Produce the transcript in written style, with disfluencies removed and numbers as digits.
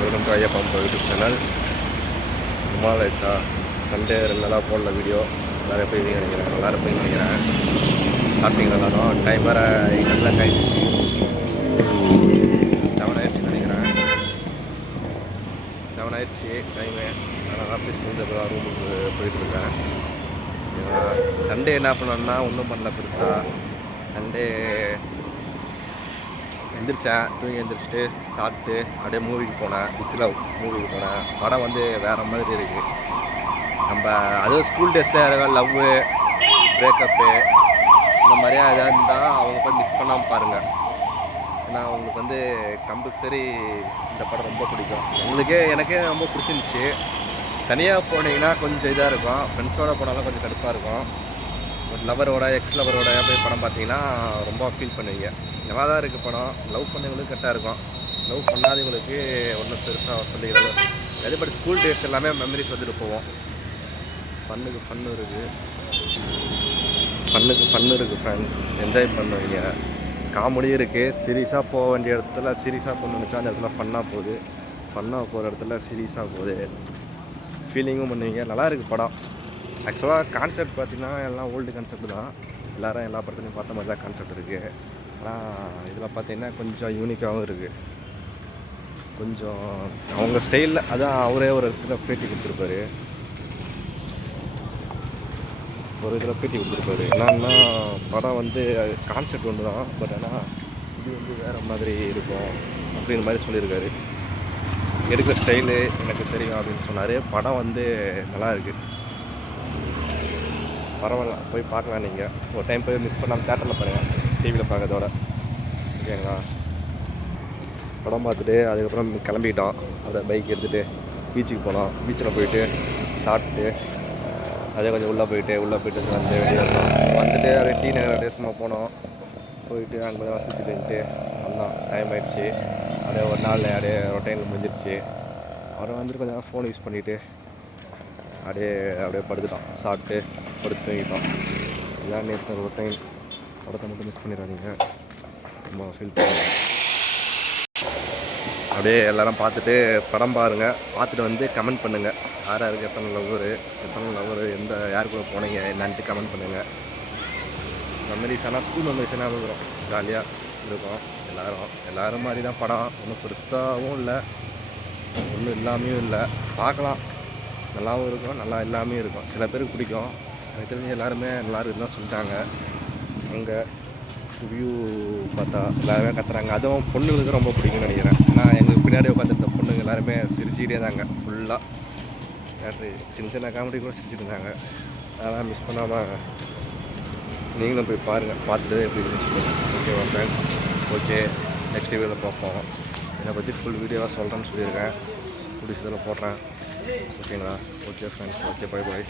Welcome to ஐயா pump YouTube channel. ஹிமாலயச்சா Sunday 2 நாளாக போடல வீடியோ. நிறைய போய் நினைக்கிறேன், நல்லா இருப்பேன்னு நினைக்கிறேன். சாப்பிட்டீங்க எல்லாரும்? டைம் வேறு 8 ஆகிடுச்சு, 7 ஆயிடுச்சுன்னு நினைக்கிறேன். 7 ஆயிடுச்சு டைமு. நான் ஆஃபீஸ் வந்து ரூமுக்கு போயிட்டுருக்கேன். சண்டே என்ன பண்ணோன்னா ஒன்றும் பண்ணல பெருசாக. சண்டே எந்திரிச்சேன், தூங்கி எந்திரிச்சிட்டு சாப்பிட்டு அப்படியே மூவிக்கு போனேன். வித்தில் மூவிக்கு போனேன். படம் வந்து வேறு மாதிரி இருக்குது. நம்ம அதுவும் ஸ்கூல் டேஸில் இருக்க லவ்வு, பிரேக்கப்பு இந்த மாதிரியா எதாவது இருந்தால் அவங்க போய் மிஸ் பண்ணாமல் பாருங்கள். ஏன்னா அவங்களுக்கு வந்து கம்பல்சரி இந்த படம் ரொம்ப பிடிக்கும். எனக்கே ரொம்ப பிடிச்சிருந்துச்சி. தனியாக போனீங்கன்னா கொஞ்சம் இதாக இருக்கும், ஃப்ரெண்ட்ஸோடு போனாலும் கொஞ்சம் கடுப்பாக இருக்கும். ஒரு லவரோட எக்ஸ் லவரோட போய் படம் பார்த்தீங்கன்னா ரொம்ப ஃபீல் பண்ணுவீங்க. நல்லா தான் இருக்குது படம். லவ் பண்ணவங்களுக்கு கரெக்டாக இருக்கும், லவ் பண்ணாதவங்களுக்கு ஒன்றும் பெருசாக சொல்லிக்கிறது. அதேபடி ஸ்கூல் டேஸ் எல்லாமே மெமரிஸ் வந்துட்டு போவோம். ஃபன்னுக்கு ஃபன்னு இருக்குது ஃப்ரெண்ட்ஸ். என்ஜாய் பண்ணுவீங்க. காமெடியும் இருக்குது. சீரியஸாக போக வேண்டிய இடத்துல சீரியஸாக போகணுன்னு நினச்சா அந்த இடத்துல ஃபன்னாக போகுது, ஃபன்னாக போகிற இடத்துல சீரியஸாக போகுது. ஃபீலிங்கும் பண்ணுவீங்க. நல்லா இருக்குது படம். ஆக்சுவலாக கான்செப்ட் பார்த்திங்கன்னா எல்லாம் ஓல்டு கான்செப்ட் தான். எல்லோரும் எல்லா படத்துலையும் பார்த்த மாதிரி தான் கான்செப்ட் இருக்குது. ஆனால் இதில் பார்த்திங்கன்னா கொஞ்சம் யூனிக்காகவும் இருக்குது. கொஞ்சம் அவங்க ஸ்டைலில், அதான் அவரே ஒரு இடத்துல பேட்டி கொடுத்துருப்பாரு. என்னன்னா படம் வந்து கான்செப்ட் ஒன்று தான், பட் ஆனால் இது வந்து வேறு மாதிரி இருக்கும் அப்படின்ற மாதிரி சொல்லியிருக்காரு. எடுக்கிற ஸ்டைலு எனக்கு தெரியும் அப்படின்னு சொன்னார். படம் வந்து நல்லா இருக்குது, பரவாயில்ல, போய் பார்க்கலாம். நீங்கள் ஒரு டைம் போய் மிஸ் பண்ணாமல் தேட்டரில் பாருங்கள், டிவியில் பார்க்கறதோட. ஓகேங்களா? படம் பார்த்துட்டு அதுக்கப்புறம் கிளம்பிட்டோம். அதை பைக் எடுத்துகிட்டு பீச்சுக்கு போனோம். பீச்சில் போயிட்டு சாப்பிட்டு அதே கொஞ்சம் உள்ளே போயிட்டு வந்து வெளியே வந்துட்டு அப்படியே டீ நகர் அப்படியே சும்மா போனோம். போயிட்டு அங்கே கொஞ்சம் சுற்றி போயிட்டு வந்தோம். டைம் ஆகிடுச்சு. அப்படியே ஒரு நாள் அப்படியே ரொட்டைனில் முடிஞ்சிருச்சு. அப்புறம் வந்துட்டு கொஞ்சம் ஃபோன் யூஸ் பண்ணிவிட்டு அப்படியே படுத்துட்டோம். சாப்பிட்டு படுத்து தூங்கிட்டோம். இதான் நேற்று ரொட்டைன். படத்தை மட்டும் மிஸ் பண்ணிடாதீங்க, ரொம்ப ஃபீல் பண்ணுவோம். அப்படியே எல்லோரும் பார்த்துட்டு படம் பாருங்கள். பார்த்துட்டு வந்து கமெண்ட் பண்ணுங்கள். யாருக்கு எத்தனை லவ்வர் யார் கூட போனீங்க என்னான்ட்டு கமெண்ட் பண்ணுங்கள். மெமரிஸ் ஆனால் ஸ்கூல் மெமரிஸ் என்ன வரும், ஜாலியாக இருக்கும். எல்லோரும் மாதிரி தான் படம். ஒன்றும் பெருசாகவும் இல்லை, ஒன்றும் இல்லாமையும் இல்லை. பார்க்கலாம், நல்லாவும் இருக்கும், நல்லா இல்லாமையும் இருக்கும். சில பேருக்கு பிடிக்கும். எனக்கு தெரிஞ்சு எல்லாருமே நல்லாயிருக்குன்னு தான் சொல்லிட்டாங்க. அங்கே ரிவ்யூ பார்த்தா எல்லாருமே கத்துறாங்க. அதுவும் பொண்ணுங்களுக்கு ரொம்ப பிடிக்கும்னு நினைக்கிறேன். ஏன்னா எங்களுக்கு பின்னாடி உட்காந்துருந்த பொண்ணுங்க எல்லாருமே சிரிச்சுக்கிட்டே தாங்க ஃபுல்லாக. தேட்ரு சின்ன காமெடி கூட சிரிச்சுட்டு இருந்தாங்க. அதெல்லாம் மிஸ் பண்ணாமல் நீங்களும் போய் பாருங்கள். பார்த்துட்டு எப்படி இருக்குன்னு சொல்லுங்கள். ஓகேவா ஃப்ரெண்ட்ஸ்? ஓகே, நெக்ஸ்ட் வீடியோவில் பார்ப்போம். என்னை பற்றி ஃபுல் வீடியோவாக சொல்கிறேன்னு சொல்லியிருக்கேன். பிடிச்சதில் போடுறேன். ஓகேங்களா? Okay friends, okay, by.